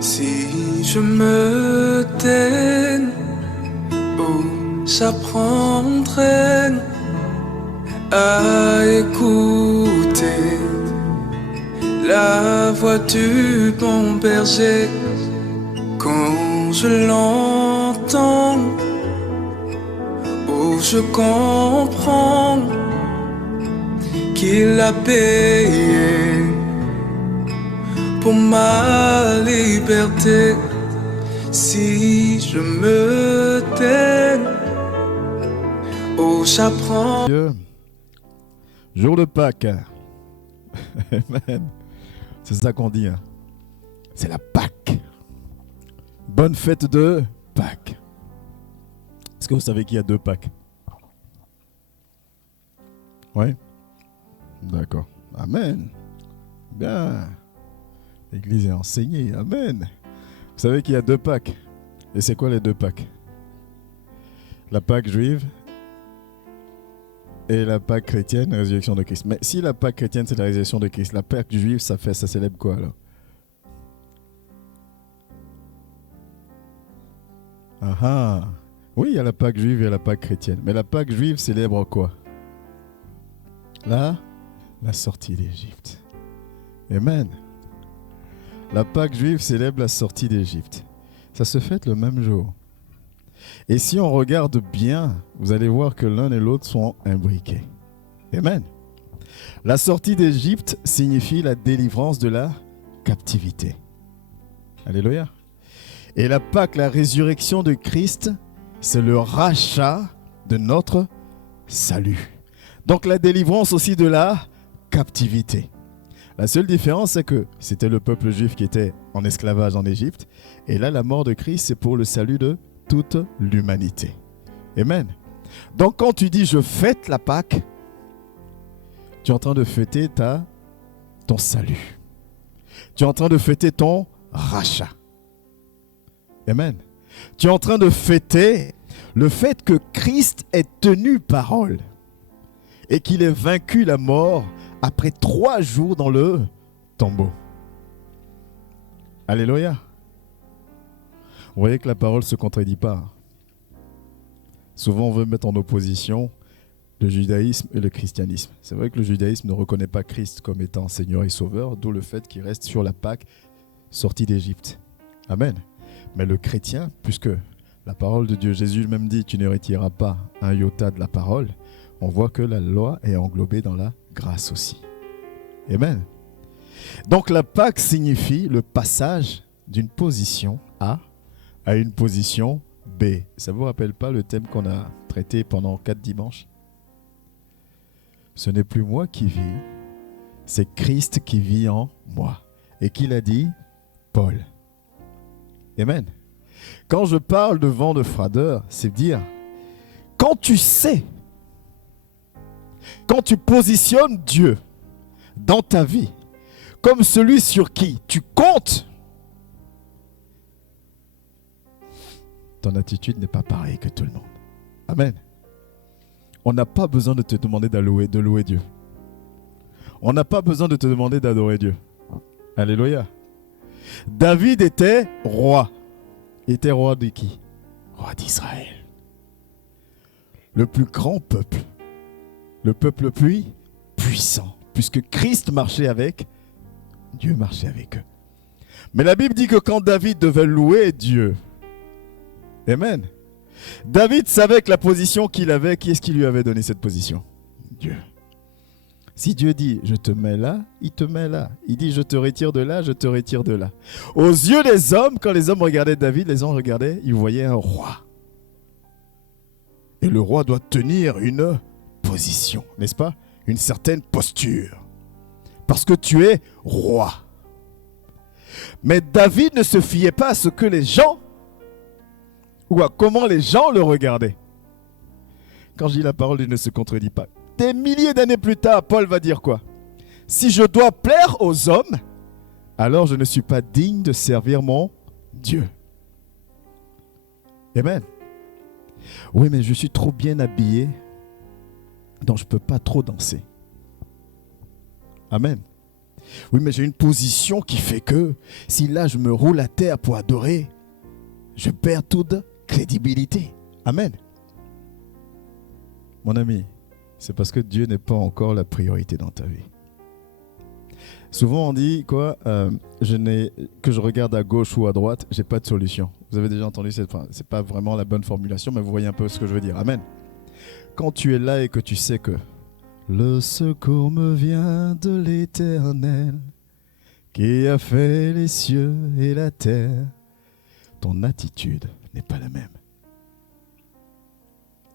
Si je me tais, oh, j'apprendrai à écouter la voix du bon berger. Quand je l'entends, oh, je comprends qu'il a payé pour ma liberté. Si je me tais, oh, j'apprends. Dieu. Jour de Pâques. Amen. C'est ça qu'on dit. Hein. C'est la Pâques. Bonne fête de Pâques. Est-ce que vous savez qu'il y a 2 Pâques? Oui. D'accord. Amen. Bien. L'Église est enseignée. Amen. Vous savez qu'il y a 2 Pâques. Et c'est quoi les 2 Pâques? La Pâque juive et la Pâque chrétienne, la résurrection de Christ. Mais si la Pâque chrétienne, c'est la résurrection de Christ, la Pâque juive, ça célèbre quoi alors? Ah ah. Oui, il y a la Pâque juive et la Pâque chrétienne. Mais la Pâque juive célèbre quoi? La sortie d'Égypte. Amen. La Pâque juive célèbre la sortie d'Égypte. Ça se fête le même jour. Et si on regarde bien, vous allez voir que l'un et l'autre sont imbriqués. Amen. La sortie d'Égypte signifie la délivrance de la captivité. Alléluia. Et la Pâque, la résurrection de Christ, c'est le rachat de notre salut. Donc la délivrance aussi de la captivité. La seule différence, c'est que c'était le peuple juif qui était en esclavage en Égypte. Et là, la mort de Christ, c'est pour le salut de toute l'humanité. Amen. Donc quand tu dis je fête la Pâque, tu es en train de fêter ton salut. Tu es en train de fêter ton rachat. Amen. Tu es en train de fêter le fait que Christ ait tenu parole et qu'il ait vaincu la mort après 3 jours dans le tombeau. Alléluia. Vous voyez que la parole ne se contredit pas. Souvent, on veut mettre en opposition le judaïsme et le christianisme. C'est vrai que le judaïsme ne reconnaît pas Christ comme étant Seigneur et Sauveur, d'où le fait qu'il reste sur la Pâque sortie d'Égypte. Amen. Mais le chrétien, puisque la parole de Dieu, Jésus même dit, tu ne retireras pas un iota de la parole, on voit que la loi est englobée dans la grâce aussi. Amen. Donc la Pâque signifie le passage d'une position A à une position B. Ça ne vous rappelle pas le thème qu'on a traité pendant 4 dimanches? Ce n'est plus moi qui vis, c'est Christ qui vit en moi. Et qui l'a dit? Paul. Amen. Quand je parle de vent de froideur, c'est dire, quand tu sais, quand tu positionnes Dieu dans ta vie comme celui sur qui tu comptes, ton attitude n'est pas pareille que tout le monde. Amen. On n'a pas besoin de te demander de louer Dieu. On n'a pas besoin de te demander d'adorer Dieu. Alléluia. David était roi. Il était roi de qui? Roi d'Israël. Le plus grand peuple. Le peuple le plus puissant. Puisque Christ marchait avec, Dieu marchait avec eux. Mais la Bible dit que quand David devait louer Dieu, amen, David savait que la position qu'il avait, qui est-ce qui lui avait donné cette position? Dieu. Si Dieu dit, je te mets là, il te met là. Il dit, je te retire de là, je te retire de là. Aux yeux des hommes, quand les hommes regardaient David, les hommes regardaient, ils voyaient un roi. Et le roi doit tenir une position, n'est-ce pas? Une certaine posture. Parce que tu es roi. Mais David ne se fiait pas à ce que les gens, ou à comment les gens le regardaient. Quand je dis la parole, il ne se contredit pas. Des milliers d'années plus tard, Paul va dire quoi? Si je dois plaire aux hommes, alors je ne suis pas digne de servir mon Dieu. Amen. Oui, mais je suis trop bien habillé, donc je ne peux pas trop danser. Amen. Oui, mais j'ai une position qui fait que si là je me roule à terre pour adorer, je perds toute crédibilité. Amen. Mon ami, c'est parce que Dieu n'est pas encore la priorité dans ta vie. Souvent on dit quoi, que je regarde à gauche ou à droite, j'ai pas de solution. Vous avez déjà entendu c'est pas vraiment la bonne formulation, mais vous voyez un peu ce que je veux dire. Amen. Quand tu es là et que tu sais que le secours me vient de l'Éternel, qui a fait les cieux et la terre, ton attitude n'est pas la même.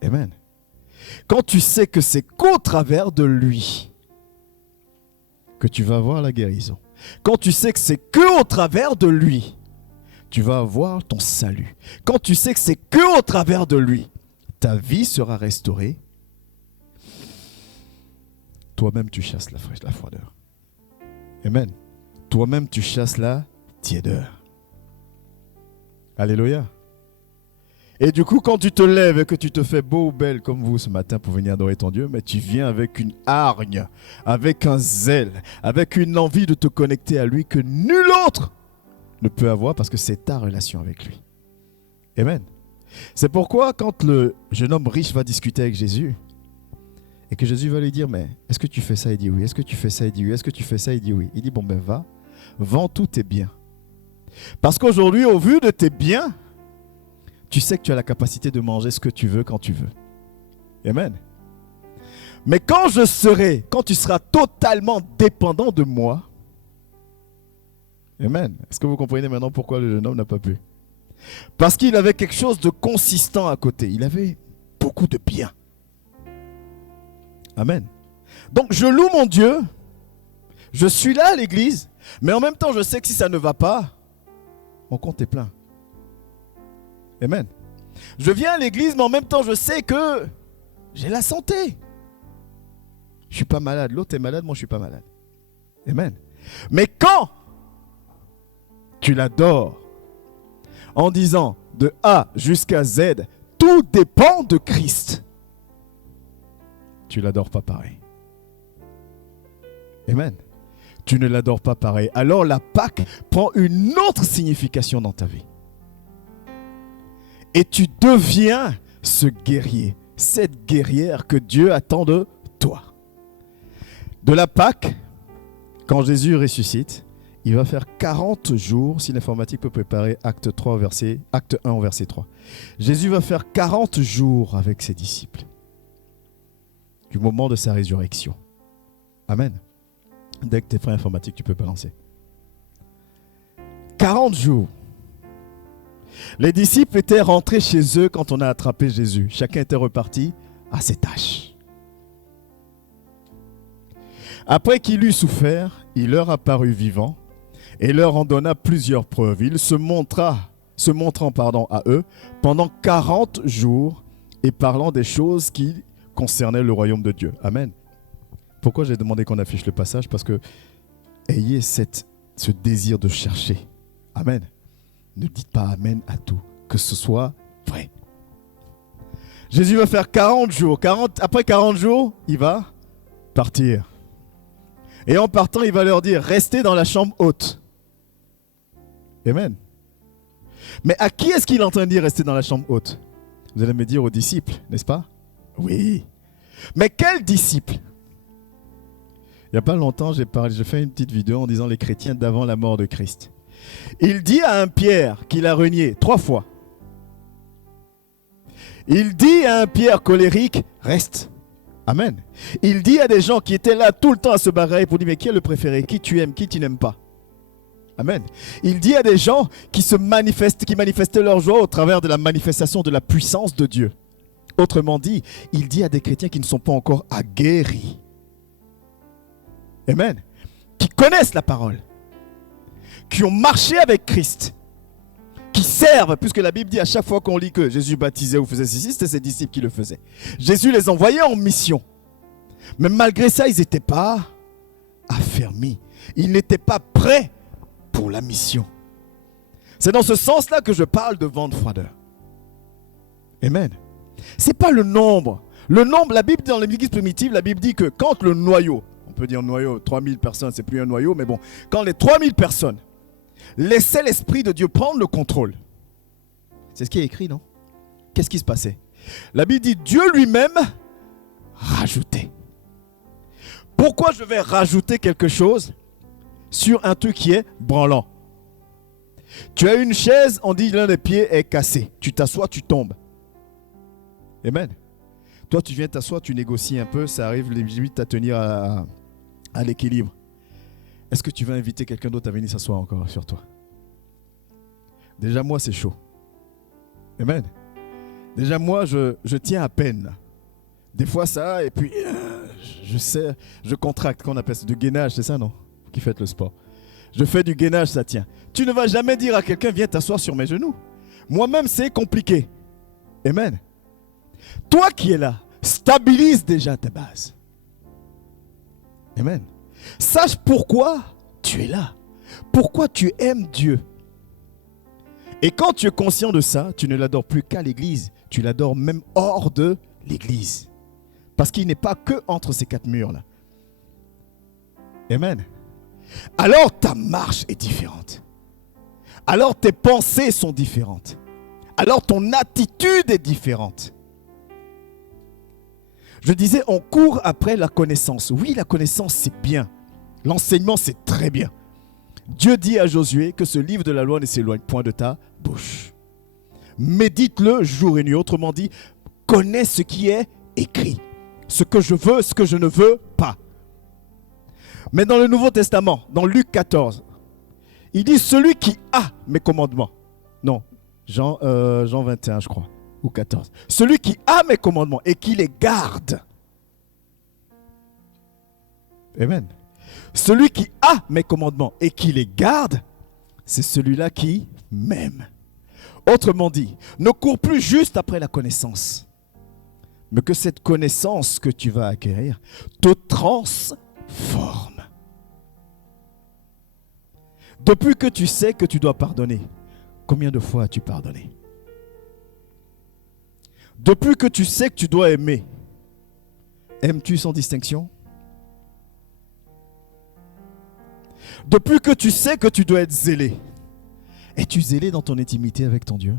Amen. Quand tu sais que c'est qu'au travers de lui que tu vas avoir la guérison, quand tu sais que c'est qu'au travers de lui tu vas avoir ton salut, quand tu sais que c'est qu'au travers de lui ta vie sera restaurée, toi-même tu chasses la froideur. Amen. Toi-même tu chasses la tiédeur. Alléluia. Et du coup, quand tu te lèves et que tu te fais beau ou belle comme vous ce matin pour venir adorer ton Dieu, mais tu viens avec une hargne, avec un zèle, avec une envie de te connecter à lui que nul autre ne peut avoir parce que c'est ta relation avec lui. Amen. C'est pourquoi quand le jeune homme riche va discuter avec Jésus et que Jésus va lui dire, mais est-ce que tu fais ça? Il dit oui. Est-ce que tu fais ça? Il dit oui. Est-ce que tu fais ça? Il dit oui. Il dit, bon ben va, vends tous tes biens. Parce qu'aujourd'hui, au vu de tes biens, tu sais que tu as la capacité de manger ce que tu veux quand tu veux. Amen. Mais quand tu seras totalement dépendant de moi, amen. Est-ce que vous comprenez maintenant pourquoi le jeune homme n'a pas pu? Parce qu'il avait quelque chose de consistant à côté. Il avait beaucoup de biens. Amen. Donc je loue mon Dieu. Je suis là à l'église. Mais en même temps, je sais que si ça ne va pas, mon compte est plein. Amen. Je viens à l'église, mais en même temps, je sais que j'ai la santé. Je ne suis pas malade. L'autre est malade, moi je ne suis pas malade. Amen. Mais quand tu l'adores en disant de A jusqu'à Z, tout dépend de Christ, tu ne l'adores pas pareil. Amen. Tu ne l'adores pas pareil. Alors la Pâque prend une autre signification dans ta vie. Et tu deviens ce guerrier, cette guerrière que Dieu attend de toi. De la Pâque, quand Jésus ressuscite, il va faire 40 jours, si l'informatique peut préparer acte 1 verset 3. Jésus va faire 40 jours avec ses disciples, du moment de sa résurrection. Amen. Dès que tu es prêt informatique, tu peux balancer. 40 jours. Les disciples étaient rentrés chez eux quand on a attrapé Jésus. Chacun était reparti à ses tâches. Après qu'il eut souffert, il leur apparut vivant et leur en donna plusieurs preuves. Il se montrant à eux pendant 40 jours et parlant des choses qui concernaient le royaume de Dieu. Amen. Pourquoi j'ai demandé qu'on affiche le passage? Parce que ayez ce désir de chercher. Amen. Ne dites pas amen à tout, que ce soit vrai. Jésus va faire 40 jours. Après 40 jours, il va partir. Et en partant, il va leur dire, restez dans la chambre haute. Amen. Mais à qui est-ce qu'il est en train de dire rester dans la chambre haute? Vous allez me dire aux disciples, n'est-ce pas? Oui. Mais quels disciples? Il n'y a pas longtemps, j'ai fait une petite vidéo en disant les chrétiens d'avant la mort de Christ. Il dit à un Pierre qu'il a renié 3 fois. Il dit à un Pierre colérique, reste. Amen. Il dit à des gens qui étaient là tout le temps à se barrer pour dire, mais qui est le préféré? Qui tu aimes? Qui tu n'aimes pas? Amen. Il dit à des gens qui manifestaient leur joie au travers de la manifestation de la puissance de Dieu. Autrement dit, il dit à des chrétiens qui ne sont pas encore aguerris. Amen. Qui connaissent la parole. Qui ont marché avec Christ. Qui servent, puisque la Bible dit à chaque fois qu'on lit que Jésus baptisait ou faisait ceci, c'était ses disciples qui le faisaient. Jésus les envoyait en mission. Mais malgré ça, ils n'étaient pas affermis. Ils n'étaient pas prêts pour la mission. C'est dans ce sens-là que je parle de vent de froideur. Amen. Ce n'est pas le nombre. Le nombre, la Bible, dans l'Église primitive, la Bible dit que quand le noyau, peut dire noyau, 3000 personnes, c'est plus un noyau, mais bon, quand les 3000 personnes laissaient l'Esprit de Dieu prendre le contrôle, c'est ce qui est écrit, non? Qu'est-ce qui se passait? La Bible dit, Dieu lui-même rajoutait. Pourquoi je vais rajouter quelque chose sur un truc qui est branlant? Tu as une chaise, on dit l'un des pieds est cassé. Tu t'assois, tu tombes. Amen. Toi, tu viens t'asseoir, tu négocies un peu, ça arrive limite à tenir à l'équilibre. Est-ce que tu vas inviter quelqu'un d'autre à venir s'asseoir encore sur toi? Déjà, moi, c'est chaud. Amen. Déjà, moi, je tiens à peine. Des fois, ça, et puis, je contracte, qu'on appelle ça du gainage, c'est ça, non? Qui fait le sport. Je fais du gainage, ça tient. Tu ne vas jamais dire à quelqu'un, viens t'asseoir sur mes genoux. Moi-même, c'est compliqué. Amen. Toi qui es là, stabilise déjà tes bases. Amen. Sache pourquoi tu es là. Pourquoi tu aimes Dieu. Et quand tu es conscient de ça, tu ne l'adores plus qu'à l'église. Tu l'adores même hors de l'église. Parce qu'il n'est pas que entre ces quatre murs-là. Amen. Alors ta marche est différente. Alors tes pensées sont différentes. Alors ton attitude est différente. Je disais, on court après la connaissance. Oui, la connaissance, c'est bien. L'enseignement, c'est très bien. Dieu dit à Josué que ce livre de la loi ne s'éloigne point de ta bouche. Médite-le jour et nuit. Autrement dit, connais ce qui est écrit. Ce que je veux, ce que je ne veux pas. Mais dans le Nouveau Testament, dans Luc 14, il dit celui qui a mes commandements. Non, Jean 21, je crois, ou 14. Celui qui a mes commandements et qui les garde. Amen. Celui qui a mes commandements et qui les garde, c'est celui-là qui m'aime. Autrement dit, ne cours plus juste après la connaissance, mais que cette connaissance que tu vas acquérir te transforme. Depuis que tu sais que tu dois pardonner, combien de fois as-tu pardonné? Depuis que tu sais que tu dois aimer, aimes-tu sans distinction? Depuis que tu sais que tu dois être zélé, es-tu zélé dans ton intimité avec ton Dieu?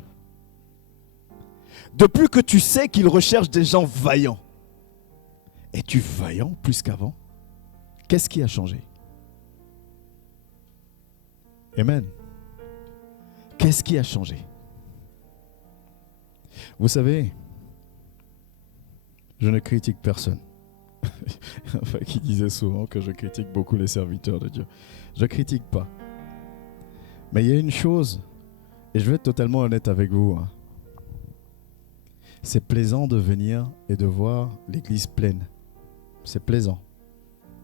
Depuis que tu sais qu'il recherche des gens vaillants, es-tu vaillant plus qu'avant? Qu'est-ce qui a changé? Amen. Qu'est-ce qui a changé? Vous savez, je ne critique personne. Enfin, qui disait souvent que je critique beaucoup les serviteurs de Dieu. Je ne critique pas. Mais il y a une chose, et je vais être totalement honnête avec vous. C'est plaisant de venir et de voir l'église pleine. C'est plaisant.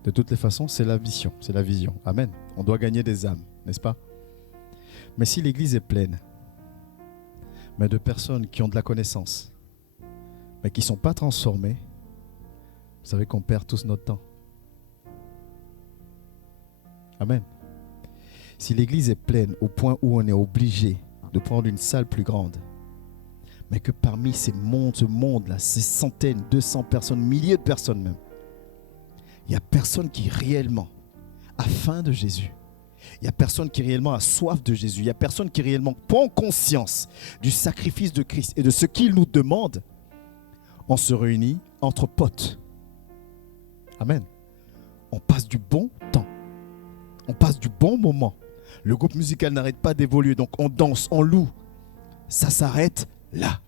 De toutes les façons, c'est la vision. C'est la vision. Amen. On doit gagner des âmes, n'est-ce pas? Mais si l'église est pleine, mais de personnes qui ont de la connaissance, mais qui ne sont pas transformées, vous savez qu'on perd tous notre temps. Amen. Si l'église est pleine au point où on est obligé de prendre une salle plus grande, mais que parmi ce monde-là, ces centaines, 200 personnes, milliers de personnes même, il n'y a personne qui réellement a faim de Jésus. Il n'y a personne qui réellement a soif de Jésus. Il n'y a personne qui réellement prend conscience du sacrifice de Christ et de ce qu'il nous demande. On se réunit entre potes. Amen. On passe du bon temps. On passe du bon moment. Le groupe musical n'arrête pas d'évoluer. Donc on danse, on loue. Ça s'arrête là.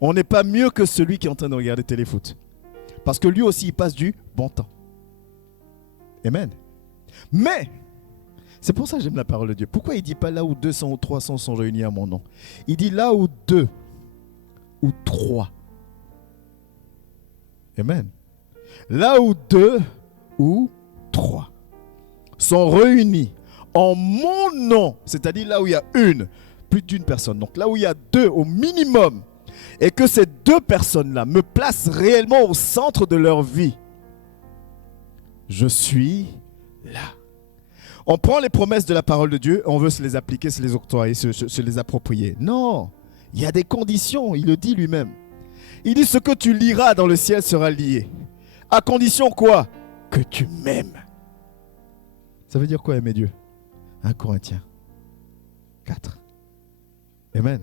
On n'est pas mieux que celui qui est en train de regarder téléfoot. Parce que lui aussi, il passe du bon temps. Amen. Mais, c'est pour ça que j'aime la parole de Dieu. Pourquoi il ne dit pas là où 200 ou 300 sont réunis à mon nom? Il dit là où 2 ou 3. Amen. Là où 2 ou 3 sont réunis en mon nom, c'est-à-dire là où il y a plus d'une personne, donc là où il y a 2 au minimum, et que ces 2 personnes-là me placent réellement au centre de leur vie, je suis là. On prend les promesses de la parole de Dieu, on veut se les appliquer, se les octroyer, se les approprier. Non, il y a des conditions, il le dit lui-même. Il dit ce que tu liras dans le ciel sera lié. À condition quoi? que tu m'aimes. Ça veut dire quoi aimer Dieu? 1 Corinthiens 4. Amen.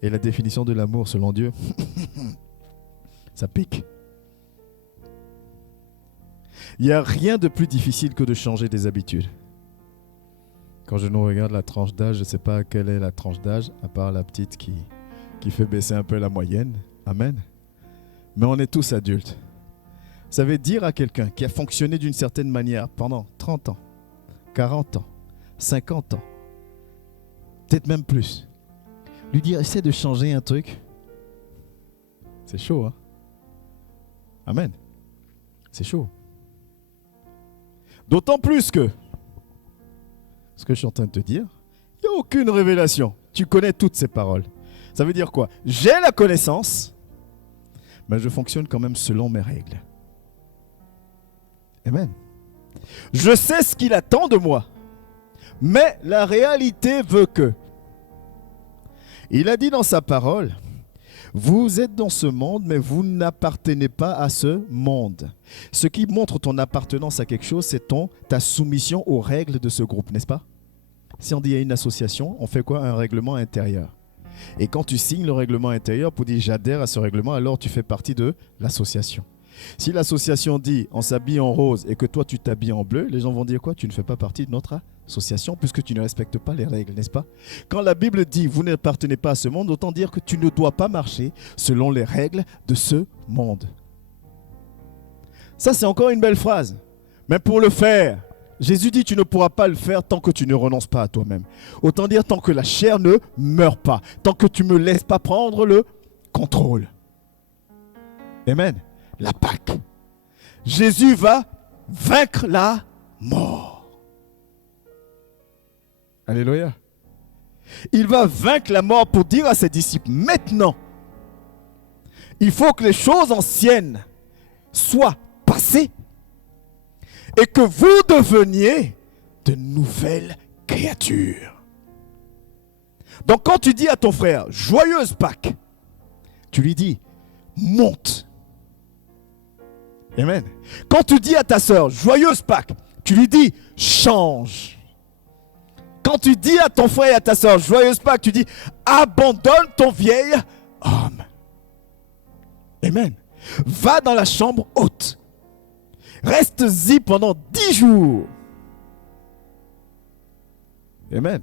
Et la définition de l'amour selon Dieu, ça pique. Il n'y a rien de plus difficile que de changer des habitudes. Quand je nous regarde la tranche d'âge, je ne sais pas quelle est la tranche d'âge, à part la petite qui fait baisser un peu la moyenne. Amen. Mais on est tous adultes. Ça veut dire à quelqu'un qui a fonctionné d'une certaine manière pendant 30 ans, 40 ans, 50 ans, peut-être même plus, lui dire, essaie de changer un truc. C'est chaud, hein? Amen. C'est chaud. D'autant plus que, ce que je suis en train de te dire, il n'y a aucune révélation. Tu connais toutes ces paroles. Ça veut dire quoi? J'ai la connaissance, mais je fonctionne quand même selon mes règles. Amen. Je sais ce qu'il attend de moi, mais la réalité veut que. Il a dit dans sa parole, vous êtes dans ce monde, mais vous n'appartenez pas à ce monde. Ce qui montre ton appartenance à quelque chose, c'est ta soumission aux règles de ce groupe, n'est-ce pas? Si on dit il y a une association, on fait quoi? Un règlement intérieur. Et quand tu signes le règlement intérieur pour dire j'adhère à ce règlement, alors tu fais partie de l'association. Si l'association dit on s'habille en rose et que toi tu t'habilles en bleu, les gens vont dire quoi? Tu ne fais pas partie de notre association puisque tu ne respectes pas les règles, n'est-ce pas? Quand la Bible dit vous n'appartenez pas à ce monde, autant dire que tu ne dois pas marcher selon les règles de ce monde. Ça c'est encore une belle phrase. Mais pour le faire, Jésus dit tu ne pourras pas le faire tant que tu ne renonces pas à toi-même. Autant dire tant que la chair ne meurt pas, tant que tu ne me laisses pas prendre le contrôle. Amen. La Pâque. Jésus va vaincre la mort. Alléluia. Il va vaincre la mort pour dire à ses disciples, maintenant, il faut que les choses anciennes soient passées et que vous deveniez de nouvelles créatures. Donc quand tu dis à ton frère, joyeuse Pâques, tu lui dis, monte. Amen. Quand tu dis à ta sœur, joyeuse Pâques, tu lui dis, change. Quand tu dis à ton frère et à ta sœur, joyeuse Pâques, tu dis, abandonne ton vieil homme. Amen. Va dans la chambre haute. Reste-y pendant 10 jours. Amen.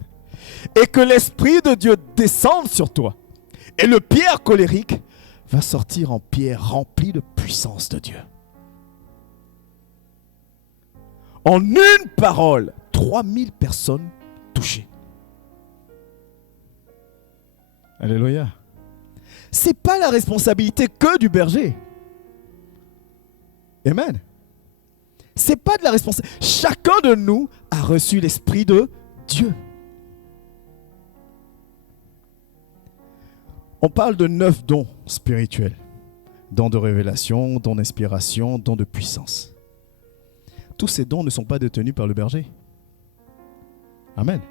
Et que l'Esprit de Dieu descende sur toi. Et le pierre colérique va sortir en pierre remplie de puissance de Dieu. En une parole, 3000 personnes touchées. Alléluia. Ce n'est pas la responsabilité que du berger. Amen. Ce n'est pas de la responsabilité. Chacun de nous a reçu l'Esprit de Dieu. On parle de 9 dons spirituels. Dons de révélation, dons d'inspiration, dons de puissance. Tous ces dons ne sont pas détenus par le berger. Amen.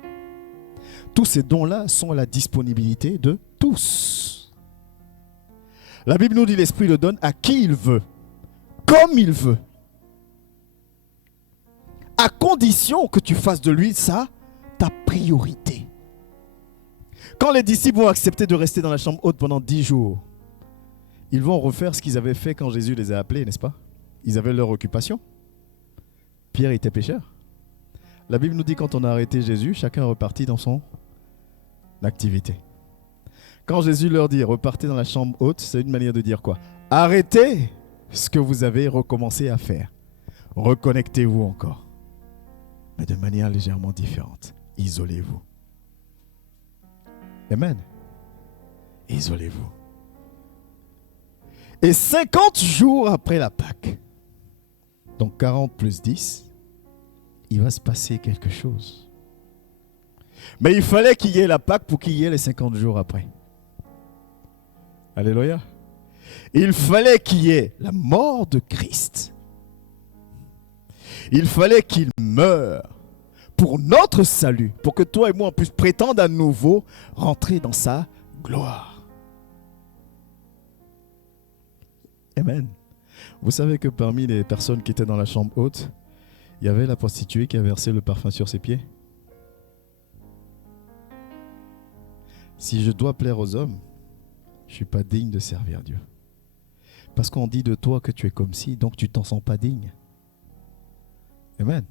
Tous ces dons-là sont à la disponibilité de tous. La Bible nous dit l'Esprit le donne à qui il veut, comme il veut. À condition que tu fasses de lui ça, ta priorité. Quand les disciples vont accepter de rester dans la chambre haute pendant 10 jours, ils vont refaire ce qu'ils avaient fait quand Jésus les a appelés, n'est-ce pas? Ils avaient leur occupation. Pierre était pécheur. La Bible nous dit quand on a arrêté Jésus, chacun est reparti dans son activité. Quand Jésus leur dit repartez dans la chambre haute, c'est une manière de dire quoi? Arrêtez ce que vous avez recommencé à faire. Reconnectez-vous encore. Mais de manière légèrement différente. Isolez-vous. Amen. Isolez-vous. Et 50 jours après la Pâque, donc 40 plus 10, il va se passer quelque chose. Mais il fallait qu'il y ait la Pâque pour qu'il y ait les 50 jours après. Alléluia. Il fallait qu'il y ait la mort de Christ. Il fallait qu'il meure pour notre salut, pour que toi et moi on puisse prétendre à nouveau rentrer dans sa gloire. Amen. Vous savez que parmi les personnes qui étaient dans la chambre haute, il y avait la prostituée qui a versé le parfum sur ses pieds. Si je dois plaire aux hommes, je ne suis pas digne de servir Dieu. Parce qu'on dit de toi que tu es comme ci, donc tu ne t'en sens pas digne. Amen.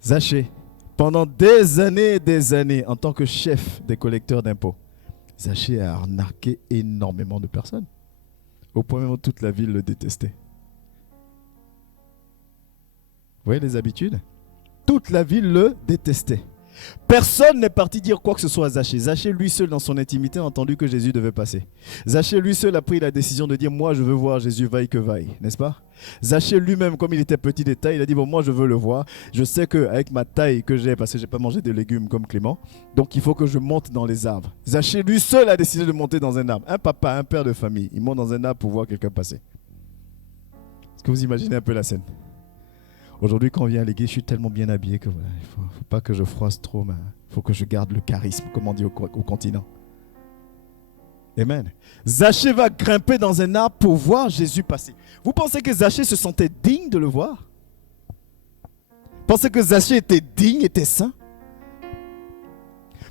Zachée, pendant des années, en tant que chef des collecteurs d'impôts, Zachée a arnaqué énormément de personnes. Au point même où toute la ville le détestait. Vous voyez les habitudes? Toute la ville le détestait. Personne n'est parti dire quoi que ce soit à Zachée. Zachée, lui seul, dans son intimité, a entendu que Jésus devait passer. Zachée, lui seul, a pris la décision de dire « Moi, je veux voir Jésus, vaille que vaille. » N'est-ce pas? Zachée lui-même, comme il était petit de taille, il a dit « Bon, moi, je veux le voir. Je sais qu'avec ma taille que j'ai, parce que je n'ai pas mangé de légumes comme Clément, donc il faut que je monte dans les arbres. » Zachée, lui seul, a décidé de monter dans un arbre. Un papa, un père de famille, il monte dans un arbre pour voir quelqu'un passer. Est-ce que vous imaginez un peu la scène? Aujourd'hui, quand on vient à l'église, je suis tellement bien habillé que voilà, il ne faut pas que je froisse trop, mais il faut que je garde le charisme, comme on dit au continent. Amen. Zachée va grimper dans un arbre pour voir Jésus passer. Vous pensez que Zachée se sentait digne de le voir? Pensez que Zachée était digne, était saint?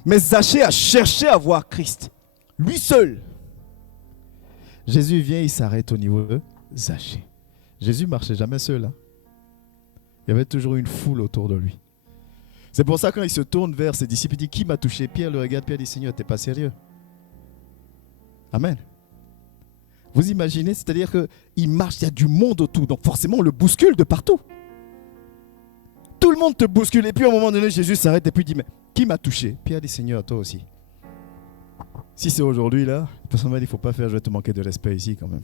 Mais Zachée a cherché à voir Christ, lui seul. Jésus vient, il s'arrête au niveau de Zachée. Jésus ne marchait jamais seul, hein? Il y avait toujours une foule autour de lui. C'est pour ça quand il se tourne vers ses disciples, il dit « Qui m'a touché ?» Pierre le regarde, Pierre dit « Seigneur, tu n'es pas sérieux. » Amen. Vous imaginez, c'est-à-dire qu'il marche, il y a du monde autour, donc forcément on le bouscule de partout. Tout le monde te bouscule, et puis à un moment donné, Jésus s'arrête et puis dit « Mais qui m'a touché ?» Pierre dit « Seigneur, toi aussi. » Si c'est aujourd'hui là, personne ne va dire « Il ne faut pas faire, je vais te manquer de respect ici quand même. »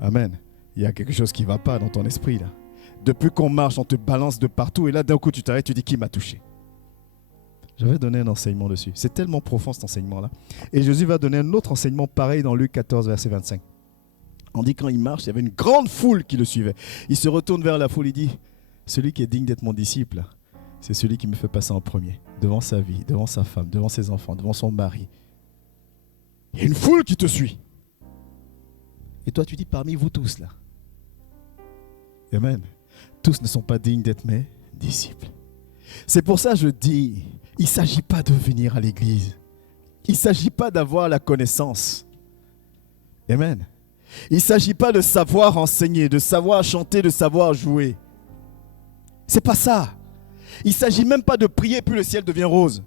Amen. Il y a quelque chose qui ne va pas dans ton esprit là. Depuis qu'on marche, on te balance de partout et là d'un coup tu t'arrêtes, tu dis qui m'a touché. J'avais donné un enseignement dessus. C'est tellement profond cet enseignement-là. Et Jésus va donner un autre enseignement pareil dans Luc 14, verset 25. On dit quand il marche, il y avait une grande foule qui le suivait. Il se retourne vers la foule, il dit celui qui est digne d'être mon disciple, c'est celui qui me fait passer en premier, devant sa vie, devant sa femme, devant ses enfants, devant son mari. Il y a une foule qui te suit. Et toi tu dis parmi vous tous là. Amen. Tous ne sont pas dignes d'être mes disciples. C'est pour ça que je dis, il ne s'agit pas de venir à l'église. Il ne s'agit pas d'avoir la connaissance. Amen. Il ne s'agit pas de savoir enseigner, de savoir chanter, de savoir jouer. Ce n'est pas ça. Il ne s'agit même pas de prier puis le ciel devient rose.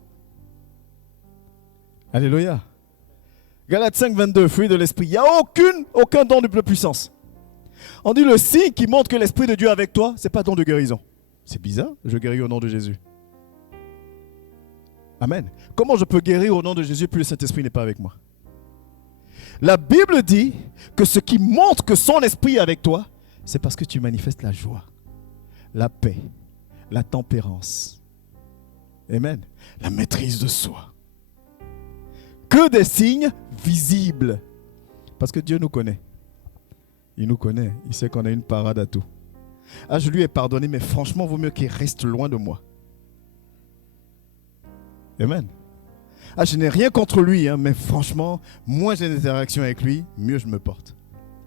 Alléluia. Galates 5, 22, fruit de l'esprit. Il n'y a aucun don de puissance. On dit le signe qui montre que l'Esprit de Dieu est avec toi, ce n'est pas don de guérison. C'est bizarre, je guéris au nom de Jésus. Amen. Comment je peux guérir au nom de Jésus puis le Saint-Esprit n'est pas avec moi? La Bible dit que ce qui montre que son esprit est avec toi, c'est parce que tu manifestes la joie, la paix, la tempérance. Amen. La maîtrise de soi. Que des signes visibles. Parce que Dieu nous connaît. Il nous connaît, il sait qu'on a une parade à tout. Ah, je lui ai pardonné, mais franchement, vaut mieux qu'il reste loin de moi. Amen. Ah, je n'ai rien contre lui, hein, mais franchement, moins j'ai d'interaction avec lui, mieux je me porte.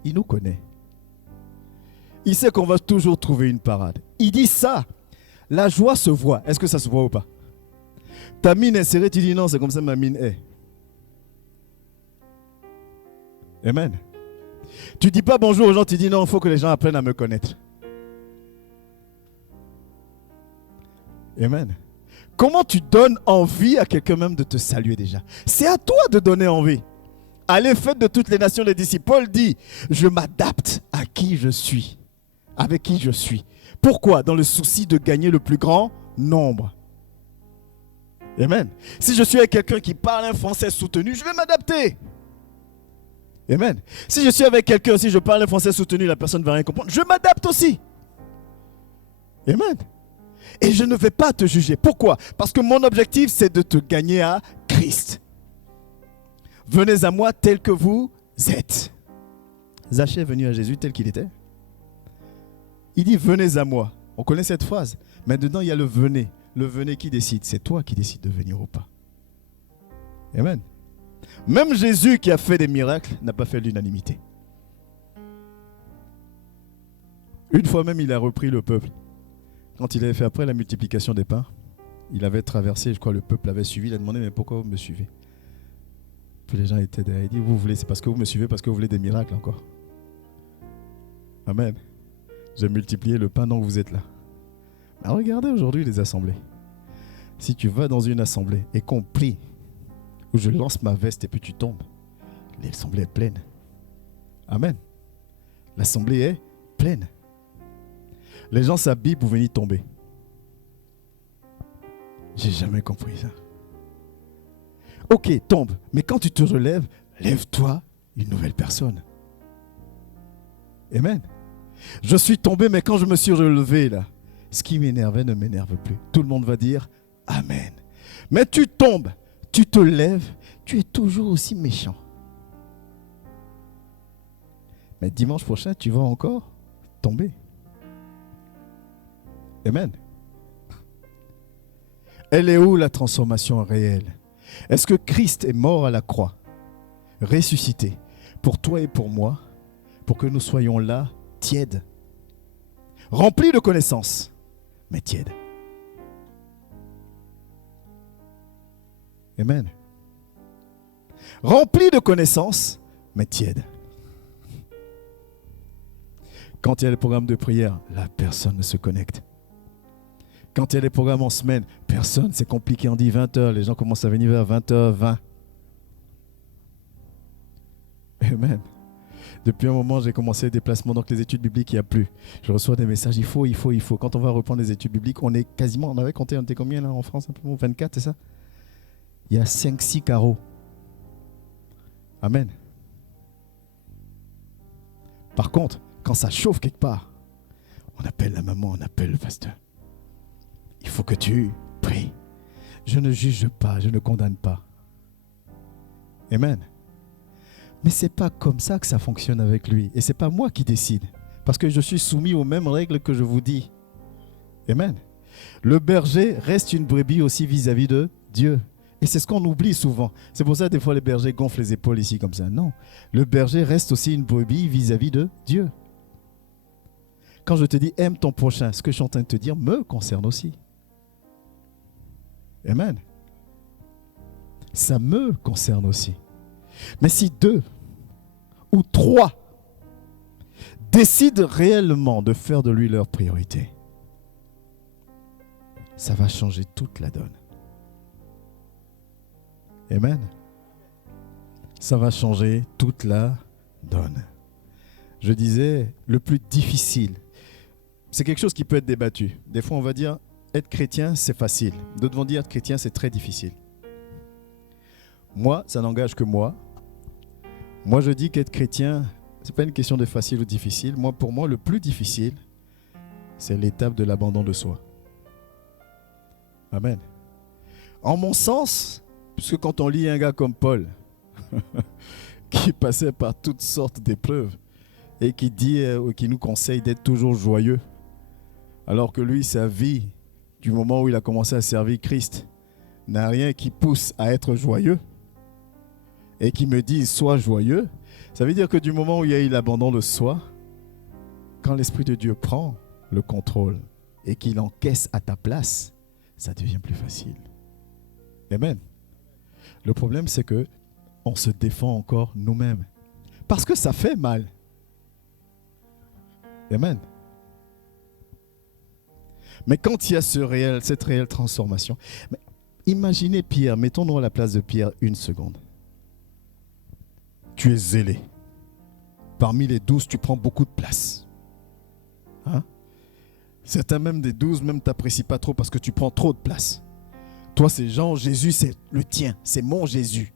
Il nous connaît. Il sait qu'on va toujours trouver une parade. Il dit ça. La joie se voit. Est-ce que ça se voit ou pas? Ta mine est serrée, tu dis non, c'est comme ça ma mine est. Amen. Tu dis pas bonjour aux gens, tu dis non, il faut que les gens apprennent à me connaître. Amen. Comment tu donnes envie à quelqu'un même de te saluer déjà? C'est à toi de donner envie. Allez, faites de toutes les nations les disciples. Paul dit, je m'adapte à qui je suis, avec qui je suis. Pourquoi? Dans le souci de gagner le plus grand nombre. Amen. Si je suis avec quelqu'un qui parle un français soutenu, je vais m'adapter. Amen. Si je suis avec quelqu'un, si je parle un français soutenu, la personne ne va rien comprendre, je m'adapte aussi. Amen. Et je ne vais pas te juger. Pourquoi? Parce que mon objectif, c'est de te gagner à Christ. Venez à moi tel que vous êtes. Zachée est venu à Jésus tel qu'il était. Il dit venez à moi. On connaît cette phrase. Mais dedans, il y a le venez. Le venez qui décide. C'est toi qui décides de venir ou pas. Amen. Même Jésus qui a fait des miracles n'a pas fait l'unanimité. Une fois même, il a repris le peuple. Quand il avait fait après la multiplication des pains, il avait traversé, je crois, le peuple l'avait suivi. Il a demandé, mais pourquoi vous me suivez? Puis les gens étaient derrière. Il dit, vous voulez, c'est parce que vous me suivez, parce que vous voulez des miracles encore. Amen. J'ai multiplié le pain, donc vous êtes là. Mais regardez aujourd'hui les assemblées. Si tu vas dans une assemblée et qu'on prie, où je lance ma veste et puis tu tombes, l'assemblée est pleine. Amen. L'assemblée est pleine. Les gens s'habillent pour venir tomber. J'ai jamais compris ça. Ok, tombe, mais quand tu te relèves, lève-toi une nouvelle personne. Amen. Je suis tombé, mais quand je me suis relevé là, ce qui m'énervait ne m'énerve plus. Tout le monde va dire Amen. Mais tu tombes, tu te lèves, tu es toujours aussi méchant. Mais dimanche prochain, tu vas encore tomber. Amen. Elle est où la transformation réelle? Est-ce que Christ est mort à la croix, ressuscité, pour toi et pour moi, pour que nous soyons là, tièdes, remplis de connaissances, mais tièdes? Amen. Remplis de connaissances, mais tièdes. Quand il y a les programmes de prière, la personne ne se connecte. Quand il y a les programmes en semaine, personne, c'est compliqué, on dit 20h, les gens commencent à venir vers 20h20. Amen. Depuis un moment, j'ai commencé les déplacements, donc les études bibliques, il n'y a plus. Je reçois des messages, il faut. Quand on va reprendre les études bibliques, on est quasiment, on avait compté, on était combien là en France? Simplement 24, c'est ça? Il y a 5-6 carreaux. Amen. Par contre, quand ça chauffe quelque part, on appelle la maman, on appelle le pasteur. Il faut que tu pries. Je ne juge pas, je ne condamne pas. Amen. Mais ce n'est pas comme ça que ça fonctionne avec lui. Et ce n'est pas moi qui décide. Parce que je suis soumis aux mêmes règles que je vous dis. Amen. Le berger reste une brebis aussi vis-à-vis de Dieu. Et c'est ce qu'on oublie souvent. C'est pour ça que des fois les bergers gonflent les épaules ici comme ça. Non. Le berger reste aussi une brebis vis-à-vis de Dieu. Quand je te dis aime ton prochain, ce que je suis en train de te dire me concerne aussi. Amen. Ça me concerne aussi. Mais si 2 ou 3 décident réellement de faire de lui leur priorité, ça va changer toute la donne. Amen. Ça va changer toute la donne. Je disais, le plus difficile, c'est quelque chose qui peut être débattu. Des fois, on va dire, être chrétien, c'est facile. D'autres vont dire, être chrétien, c'est très difficile. Moi, ça n'engage que moi. Moi, je dis qu'être chrétien, ce n'est pas une question de facile ou difficile. Pour moi, le plus difficile, c'est l'étape de l'abandon de soi. Amen. En mon sens, puisque quand on lit un gars comme Paul, qui passait par toutes sortes d'épreuves, et qui dit, qui nous conseille d'être toujours joyeux, alors que lui, sa vie, du moment où il a commencé à servir Christ, n'a rien qui pousse à être joyeux, et qui me dit sois joyeux, ça veut dire que du moment où il y a eu l'abandon de soi, quand l'Esprit de Dieu prend le contrôle et qu'il encaisse à ta place, ça devient plus facile. Amen. Le problème, c'est que on se défend encore nous-mêmes. Parce que ça fait mal. Amen. Mais quand il y a cette réelle transformation, imaginez Pierre, mettons-nous à la place de Pierre une seconde. Tu es zélé. Parmi les 12, tu prends beaucoup de place. Hein? Certains même des 12, même t'apprécient pas trop parce que tu prends trop de place. Toi, c'est Jean, Jésus, c'est le tien, c'est mon Jésus.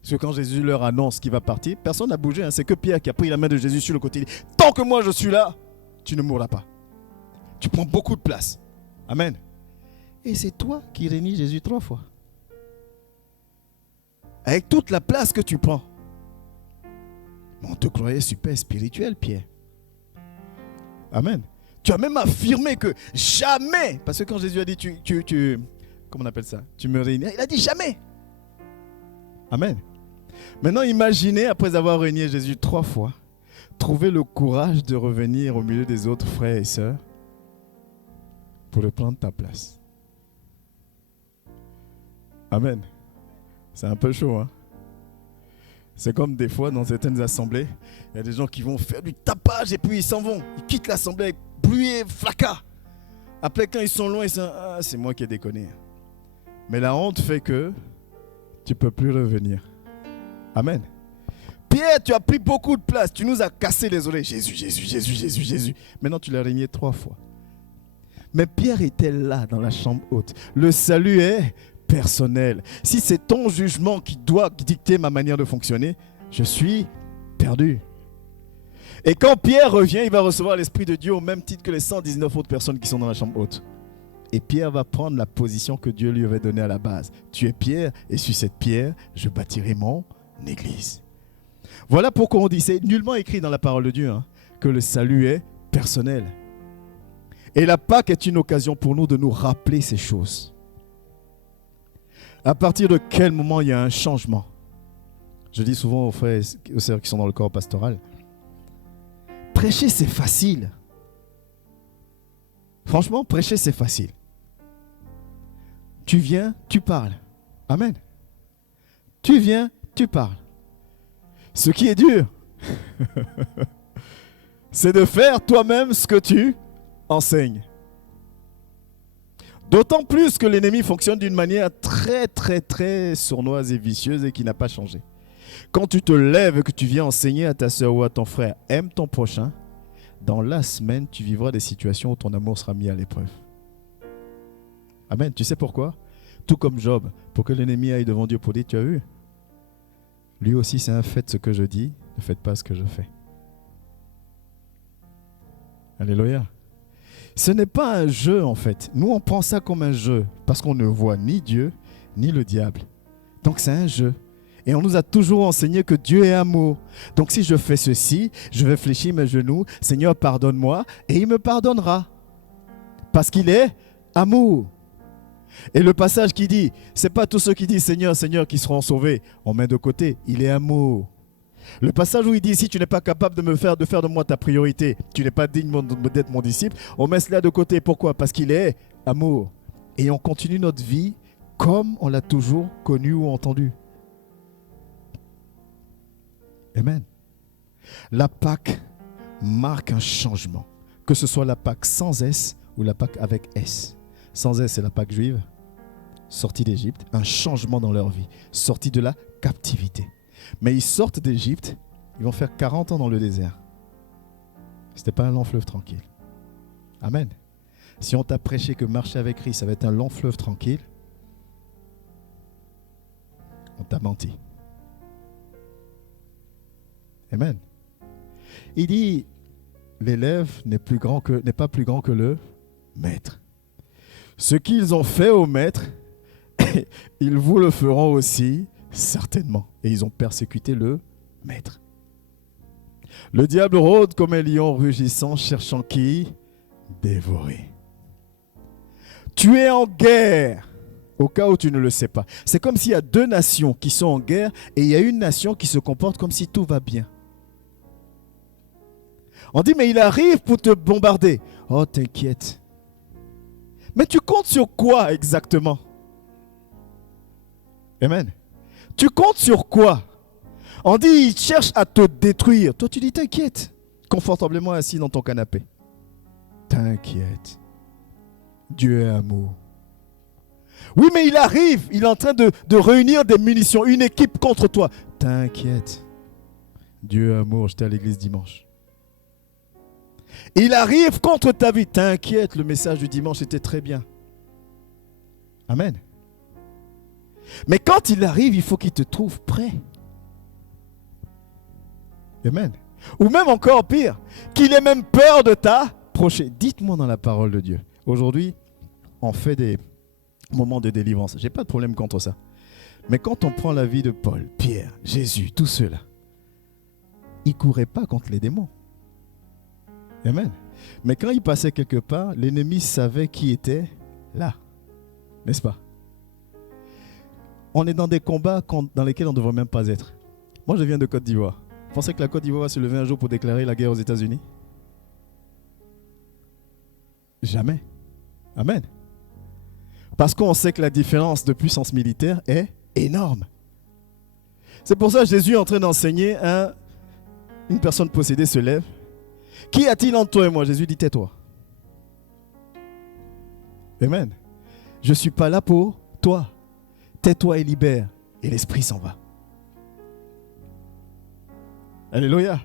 Parce que quand Jésus leur annonce qu'il va partir, personne n'a bougé. Hein. C'est que Pierre qui a pris la main de Jésus sur le côté. Il dit, tant que moi je suis là, tu ne mourras pas. Tu prends beaucoup de place. Amen. Et c'est toi qui réunis Jésus 3 fois. Avec toute la place que tu prends. On te croyait super spirituel, Pierre. Amen. Tu as même affirmé que jamais, parce que quand Jésus a dit, comment on appelle ça? Tu me réunis. Il a dit jamais. Amen. Maintenant, imaginez, après avoir régné Jésus 3 fois, trouver le courage de revenir au milieu des autres frères et sœurs pour prendre ta place. Amen. C'est un peu chaud, hein? C'est comme des fois dans certaines assemblées, il y a des gens qui vont faire du tapage et puis ils s'en vont. Ils quittent l'assemblée avec pluie et fracas. Après, quand ils sont loin, ils sont « Ah, c'est moi qui ai déconné. » Mais la honte fait que tu ne peux plus revenir. Amen. Pierre, tu as pris beaucoup de place. Tu nous as cassé les oreilles. Jésus, Jésus, Jésus, Jésus, Jésus. Maintenant, tu l'as régné 3 fois. Mais Pierre était là dans la chambre haute. Le salut est personnel. Si c'est ton jugement qui doit dicter ma manière de fonctionner, je suis perdu. Et quand Pierre revient, il va recevoir l'Esprit de Dieu au même titre que les 119 autres personnes qui sont dans la chambre haute. Et Pierre va prendre la position que Dieu lui avait donnée à la base. Tu es Pierre, et sur cette pierre, je bâtirai mon église. Voilà pourquoi on dit, c'est nullement écrit dans la parole de Dieu, hein, que le salut est personnel. Et la Pâque est une occasion pour nous de nous rappeler ces choses. À partir de quel moment il y a un changement? Je dis souvent aux frères et aux sœurs qui sont dans le corps pastoral, prêcher c'est facile. Franchement, prêcher c'est facile. Tu viens, tu parles. Amen. Tu viens, tu parles. Ce qui est dur, c'est de faire toi-même ce que tu enseignes. D'autant plus que l'ennemi fonctionne d'une manière très, très, très sournoise et vicieuse et qui n'a pas changé. Quand tu te lèves et que tu viens enseigner à ta soeur ou à ton frère, aime ton prochain, dans la semaine, tu vivras des situations où ton amour sera mis à l'épreuve. Amen. Tu sais pourquoi? Tout comme Job, pour que l'ennemi aille devant Dieu pour dire, tu as vu? Lui aussi, c'est un fait ce que je dis, ne faites pas ce que je fais. Alléluia. Ce n'est pas un jeu en fait. Nous, on prend ça comme un jeu parce qu'on ne voit ni Dieu ni le diable. Donc c'est un jeu. Et on nous a toujours enseigné que Dieu est amour. Donc si je fais ceci, je vais fléchir mes genoux. Seigneur, pardonne-moi. Et il me pardonnera. Parce qu'il est amour. Et le passage qui dit, ce n'est pas tous ceux qui disent Seigneur, Seigneur qui seront sauvés. On met de côté, il est amour. Le passage où il dit, si tu n'es pas capable de faire de moi ta priorité, tu n'es pas digne d'être mon disciple, on met cela de côté. Pourquoi? Parce qu'il est amour. Et on continue notre vie comme on l'a toujours connu ou entendu. Amen. La Pâque marque un changement. Que ce soit la Pâque sans S ou la Pâque avec S. Sans S, c'est la Pâque juive, sortie d'Égypte, un changement dans leur vie, sortie de la captivité. Mais ils sortent d'Égypte, ils vont faire 40 ans dans le désert. Ce n'était pas un long fleuve tranquille. Amen. Si on t'a prêché que marcher avec Christ, ça va être un long fleuve tranquille, on t'a menti. Amen. Il dit, l'élève n'est pas plus grand que le maître. Ce qu'ils ont fait au maître, ils vous le feront aussi, certainement. Et ils ont persécuté le maître. Le diable rôde comme un lion rugissant, cherchant qui dévorer. Tu es en guerre, au cas où tu ne le sais pas. C'est comme s'il y a 2 nations qui sont en guerre et il y a une nation qui se comporte comme si tout va bien. On dit, mais il arrive pour te bombarder. Oh, t'inquiète. Mais tu comptes sur quoi exactement? Amen. Tu comptes sur quoi? On dit, il cherche à te détruire. Toi, tu dis, t'inquiète. Confortablement assis dans ton canapé. T'inquiète. Dieu est amour. Oui, mais il arrive. Il est en train de réunir des munitions, une équipe contre toi. T'inquiète. Dieu est amour. J'étais à l'église dimanche. Il arrive contre ta vie. T'inquiète, le message du dimanche était très bien. Amen. Mais quand il arrive, il faut qu'il te trouve prêt. Amen. Ou même encore pire, qu'il ait même peur de t'approcher. Dites-moi dans la parole de Dieu. Aujourd'hui, on fait des moments de délivrance. Je n'ai pas de problème contre ça. Mais quand on prend la vie de Paul, Pierre, Jésus, tous ceux-là, ils ne couraient pas contre les démons. Amen. Mais quand ils passaient quelque part, l'ennemi savait qui était là. N'est-ce pas? On est dans des combats dans lesquels on ne devrait même pas être. Moi, je viens de Côte d'Ivoire. Vous pensez que la Côte d'Ivoire va se lever un jour pour déclarer la guerre aux États-Unis? Jamais. Amen. Parce qu'on sait que la différence de puissance militaire est énorme. C'est pour ça que Jésus est en train d'enseigner une personne possédée se lève. Qu'y a-t-il entre toi et moi? Jésus dit tais-toi. Amen. Je ne suis pas là pour toi. Tais-toi et libère. Et l'esprit s'en va. Alléluia.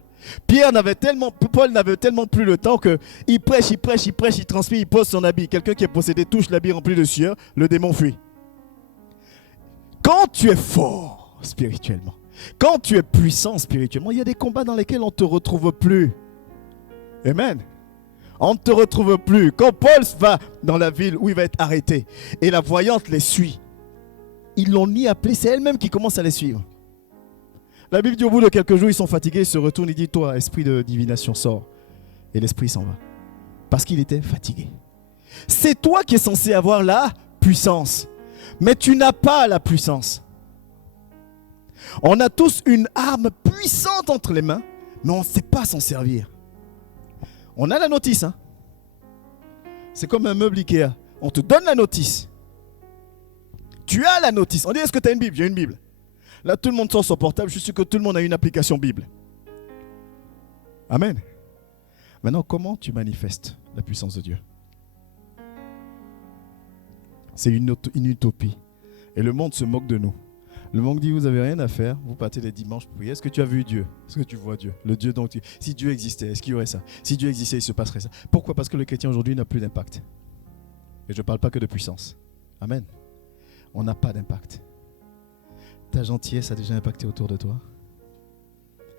Paul n'avait tellement plus le temps qu'il prêche, il transpire, il pose son habit. Quelqu'un qui est possédé touche l'habit rempli de sueur, le démon fuit. Quand tu es fort spirituellement, quand tu es puissant spirituellement, il y a des combats dans lesquels on ne te retrouve plus. Amen. On ne te retrouve plus. Quand Paul va dans la ville où il va être arrêté et la voyante les suit, ils l'ont ni appelé, c'est elle-même qui commence à les suivre. La Bible dit au bout de quelques jours, ils sont fatigués, ils se retournent, il dit toi, esprit de divination, sors. Et l'esprit s'en va. Parce qu'il était fatigué. C'est toi qui es censé avoir la puissance. Mais tu n'as pas la puissance. On a tous une arme puissante entre les mains, mais on ne sait pas s'en servir. On a la notice. Hein? C'est comme un meuble Ikea. On te donne la notice. Tu as la notice. On dit, est-ce que tu as une Bible? J'ai une Bible. Là, tout le monde sort son portable. Je suis sûr que tout le monde a une application Bible. Amen. Maintenant, comment tu manifestes la puissance de Dieu? C'est une utopie. Et le monde se moque de nous. Le monde dit, vous n'avez rien à faire. Vous partez les dimanches pour prier. Est-ce que tu as vu Dieu? Est-ce que tu vois Dieu? Le Dieu dont si Dieu existait, est-ce qu'il y aurait ça? Si Dieu existait, il se passerait ça. Pourquoi? Parce que le chrétien aujourd'hui n'a plus d'impact. Et je ne parle pas que de puissance. Amen. On n'a pas d'impact. Ta gentillesse a déjà impacté autour de toi?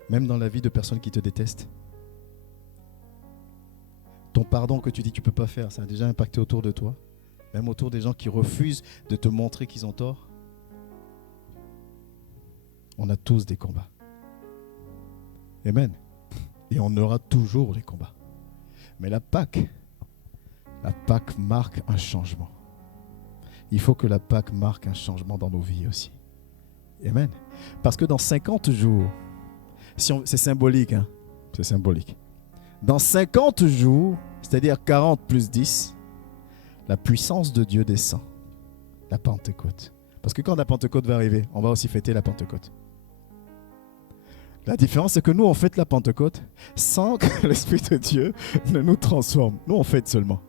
Même dans la vie de personnes qui te détestent? Ton pardon que tu dis que tu ne peux pas faire, ça a déjà impacté autour de toi? Même autour des gens qui refusent de te montrer qu'ils ont tort? On a tous des combats. Amen. Et on aura toujours des combats. Mais la Pâque marque un changement. Il faut que la Pâque marque un changement dans nos vies aussi. Amen. Parce que dans 50 jours, c'est symbolique, hein? C'est symbolique. Dans 50 jours, c'est-à-dire 40 plus 10, la puissance de Dieu descend. La Pentecôte. Parce que quand la Pentecôte va arriver, on va aussi fêter la Pentecôte. La différence, c'est que nous, on fête la Pentecôte sans que l'Esprit de Dieu ne nous transforme. Nous, on fête seulement.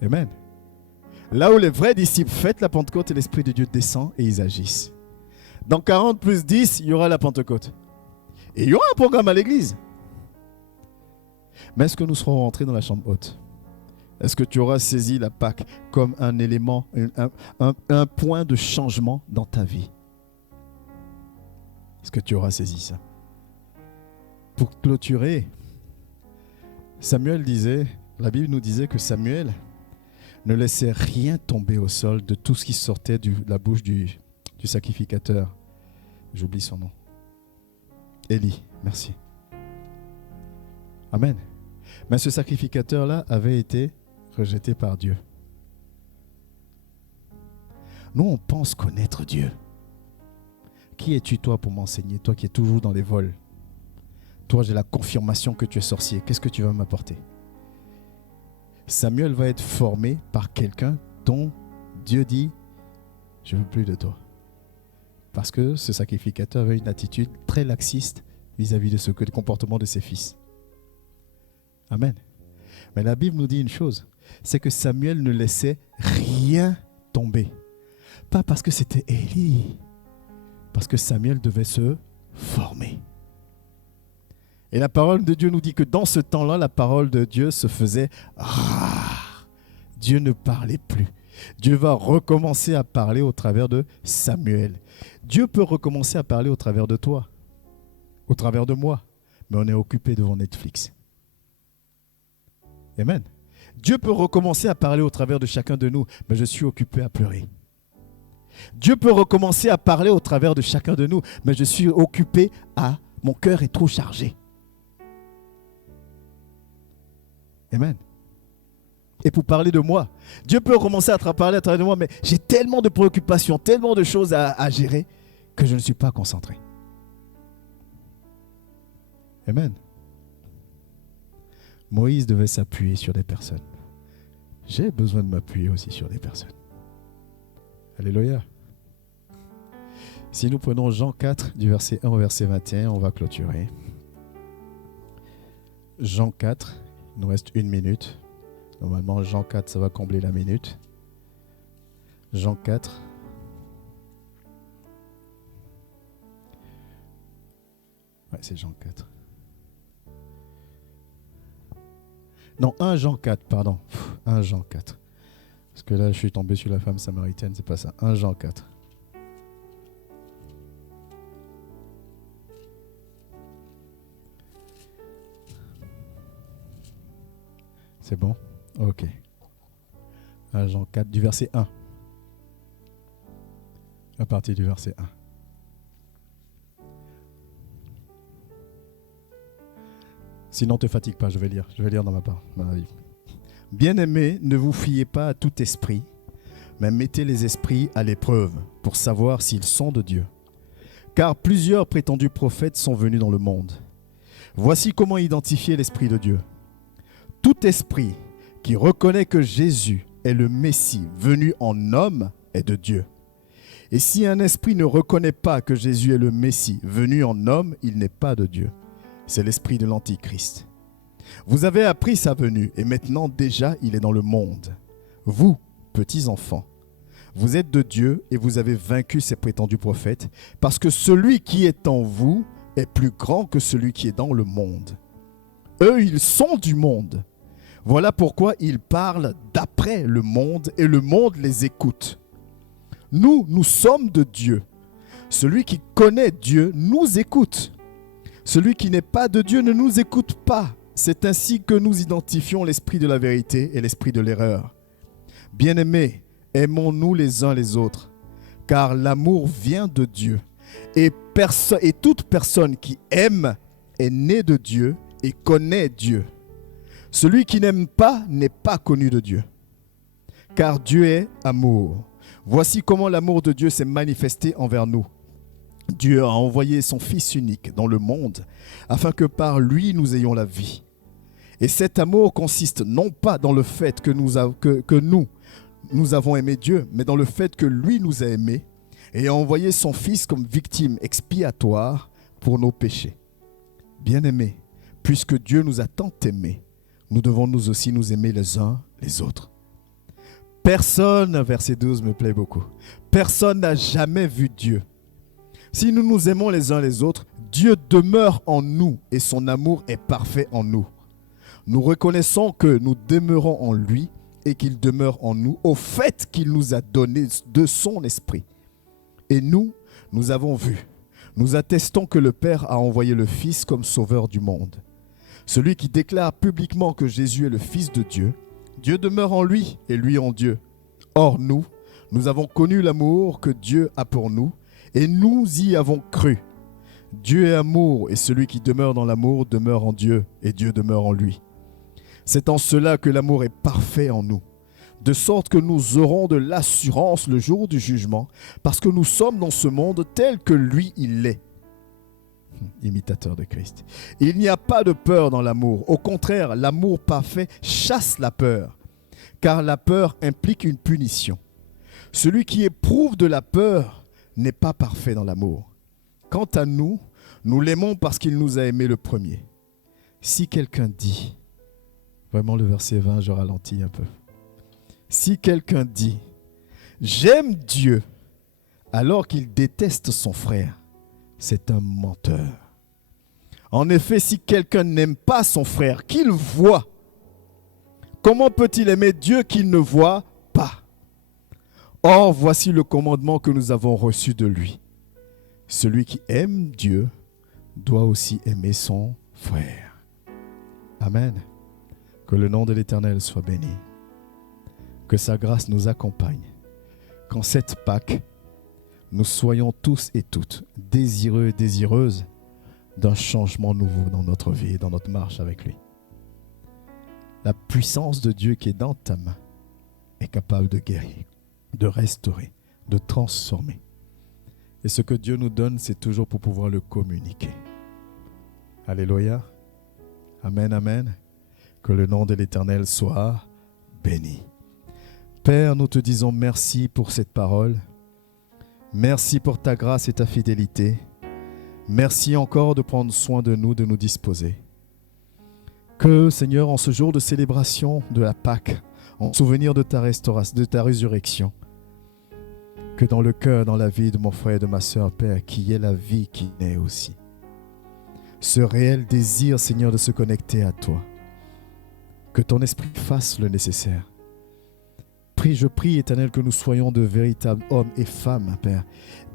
Amen. Là où les vrais disciples fêtent la Pentecôte et l'Esprit de Dieu descend et ils agissent. Dans 40 plus 10, il y aura la Pentecôte. Et il y aura un programme à l'église. Mais est-ce que nous serons rentrés dans la chambre haute? Est-ce que tu auras saisi la Pâque comme un élément, un point de changement dans ta vie? Est-ce que tu auras saisi ça? Pour clôturer, Samuel disait, la Bible nous disait que Samuel ne laissait rien tomber au sol de tout ce qui sortait de la bouche du sacrificateur. J'oublie son nom. Élie, merci. Amen. Mais ce sacrificateur-là avait été rejeté par Dieu. Nous, on pense connaître Dieu. Qui es-tu, toi, pour m'enseigner? Toi qui es toujours dans les vols. Toi, j'ai la confirmation que tu es sorcier. Qu'est-ce que tu vas m'apporter? Samuel va être formé par quelqu'un dont Dieu dit, je ne veux plus de toi. Parce que ce sacrificateur avait une attitude très laxiste vis-à-vis de ce que le comportement de ses fils. Amen. Mais la Bible nous dit une chose, c'est que Samuel ne laissait rien tomber. Pas parce que c'était Élie, parce que Samuel devait se former. Et la parole de Dieu nous dit que dans ce temps-là, la parole de Dieu se faisait rare. Dieu ne parlait plus. Dieu va recommencer à parler au travers de Samuel. Dieu peut recommencer à parler au travers de toi, au travers de moi, mais on est occupé devant Netflix. Amen. Dieu peut recommencer à parler au travers de chacun de nous, mais je suis occupé à pleurer. Dieu peut recommencer à parler au travers de chacun de nous, mais je suis occupé à... Mon cœur est trop chargé. Amen. Et pour parler de moi, Dieu peut commencer à parler à travers de moi, mais j'ai tellement de préoccupations, tellement de choses à gérer que je ne suis pas concentré. Amen. Moïse devait s'appuyer sur des personnes. J'ai besoin de m'appuyer aussi sur des personnes. Alléluia. Si nous prenons Jean 4, du verset 1 au verset 21, on va clôturer. Jean 4, il nous reste 1 minute. Normalement, Jean 4, ça va combler la minute. Jean 4. Ouais, c'est Jean 4. Non, 1 Jean 4, pardon. 1 Jean 4. Parce que là, je suis tombé sur la femme samaritaine, c'est pas ça. 1 Jean 4. C'est bon? Ok. 1 Jean 4, du verset 1. À partir du verset 1. Sinon, ne te fatigue pas, je vais lire dans ma vie. Bien-aimés, ne vous fiez pas à tout esprit, mais mettez les esprits à l'épreuve pour savoir s'ils sont de Dieu. Car plusieurs prétendus prophètes sont venus dans le monde. Voici comment identifier l'Esprit de Dieu. Tout esprit qui reconnaît que Jésus est le Messie venu en homme est de Dieu. Et si un esprit ne reconnaît pas que Jésus est le Messie venu en homme, il n'est pas de Dieu. C'est l'esprit de l'Antichrist. Vous avez appris sa venue et maintenant déjà il est dans le monde. Vous, petits enfants, vous êtes de Dieu et vous avez vaincu ces prétendus prophètes parce que celui qui est en vous est plus grand que celui qui est dans le monde. Eux, ils sont du monde. Voilà pourquoi ils parlent d'après le monde et le monde les écoute. Nous, nous sommes de Dieu. Celui qui connaît Dieu nous écoute. Celui qui n'est pas de Dieu ne nous écoute pas. C'est ainsi que nous identifions l'esprit de la vérité et l'esprit de l'erreur. Bien-aimés, aimons-nous les uns les autres, car l'amour vient de Dieu. Et toute personne qui aime est née de Dieu et connaît Dieu. Celui qui n'aime pas n'est pas connu de Dieu, car Dieu est amour. Voici comment l'amour de Dieu s'est manifesté envers nous. Dieu a envoyé son Fils unique dans le monde afin que par lui nous ayons la vie. Et cet amour consiste non pas dans le fait que nous avons aimé Dieu, mais dans le fait que lui nous a aimés et a envoyé son Fils comme victime expiatoire pour nos péchés. Bien-aimés, puisque Dieu nous a tant aimés, nous devons nous aussi nous aimer les uns les autres. Personne, verset 12 me plaît beaucoup, personne n'a jamais vu Dieu. Si nous nous aimons les uns les autres, Dieu demeure en nous et son amour est parfait en nous. Nous reconnaissons que nous demeurons en lui et qu'il demeure en nous au fait qu'il nous a donné de son esprit. Et nous avons vu, nous attestons que le Père a envoyé le Fils comme sauveur du monde. Celui qui déclare publiquement que Jésus est le Fils de Dieu, Dieu demeure en lui et lui en Dieu. Or nous avons connu l'amour que Dieu a pour nous et nous y avons cru. Dieu est amour et celui qui demeure dans l'amour demeure en Dieu et Dieu demeure en lui. C'est en cela que l'amour est parfait en nous, de sorte que nous aurons de l'assurance le jour du jugement, parce que nous sommes dans ce monde tel que lui il est. Imitateur de Christ. Il n'y a pas de peur dans l'amour. Au contraire, l'amour parfait chasse la peur, car la peur implique une punition. Celui qui éprouve de la peur n'est pas parfait dans l'amour. Quant à nous, nous l'aimons parce qu'il nous a aimés le premier. Si quelqu'un dit, vraiment le verset 20, je ralentis un peu. Si quelqu'un dit, j'aime Dieu, alors qu'il déteste son frère, c'est un menteur. En effet, si quelqu'un n'aime pas son frère, qu'il voit, comment peut-il aimer Dieu qu'il ne voit pas? Or, voici le commandement que nous avons reçu de lui. Celui qui aime Dieu doit aussi aimer son frère. Amen. Que le nom de l'Éternel soit béni. Que sa grâce nous accompagne. Qu'en cette Pâque, nous soyons tous et toutes désireux et désireuses d'un changement nouveau dans notre vie et dans notre marche avec lui. La puissance de Dieu qui est dans ta main est capable de guérir, de restaurer, de transformer. Et ce que Dieu nous donne, c'est toujours pour pouvoir le communiquer. Alléluia. Amen, amen. Que le nom de l'Éternel soit béni. Père, nous te disons merci pour cette parole. Merci pour ta grâce et ta fidélité. Merci encore de prendre soin de nous disposer. Que, Seigneur, en ce jour de célébration de la Pâque, en souvenir de ta restauration, de ta résurrection, que dans le cœur, dans la vie de mon frère et de ma sœur, Père, qu'il y ait la vie qui naît aussi. Ce réel désir, Seigneur, de se connecter à toi. Que ton esprit fasse le nécessaire. Je prie, Éternel, que nous soyons de véritables hommes et femmes, Père,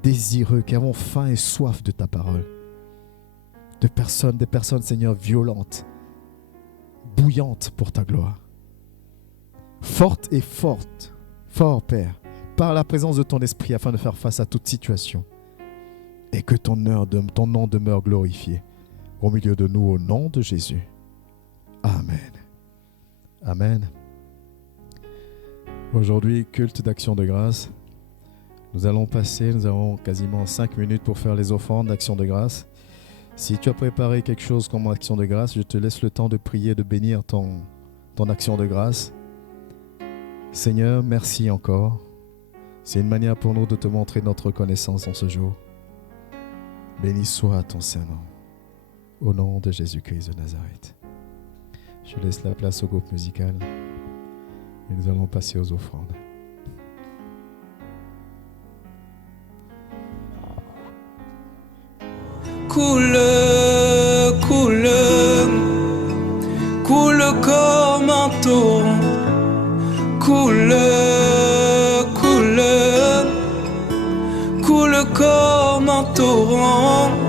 désireux, qui avons faim et soif de ta parole. Des personnes, Seigneur, violentes, bouillantes pour ta gloire. Fortes et fortes, fort, Père, par la présence de ton esprit afin de faire face à toute situation. Et que ton nom demeure glorifié au milieu de nous, au nom de Jésus. Amen. Amen. Aujourd'hui, culte d'action de grâce. Nous avons quasiment 5 minutes pour faire les offrandes d'action de grâce. Si tu as préparé quelque chose comme action de grâce, je te laisse le temps de prier, de bénir ton action de grâce. Seigneur, merci encore. C'est une manière pour nous de te montrer notre reconnaissance en ce jour. Béni soit ton Saint-Nom. Au nom de Jésus-Christ de Nazareth. Je laisse la place au groupe musical et nous allons passer aux offrandes. Coule comme un torrent. Coule comme un torrent.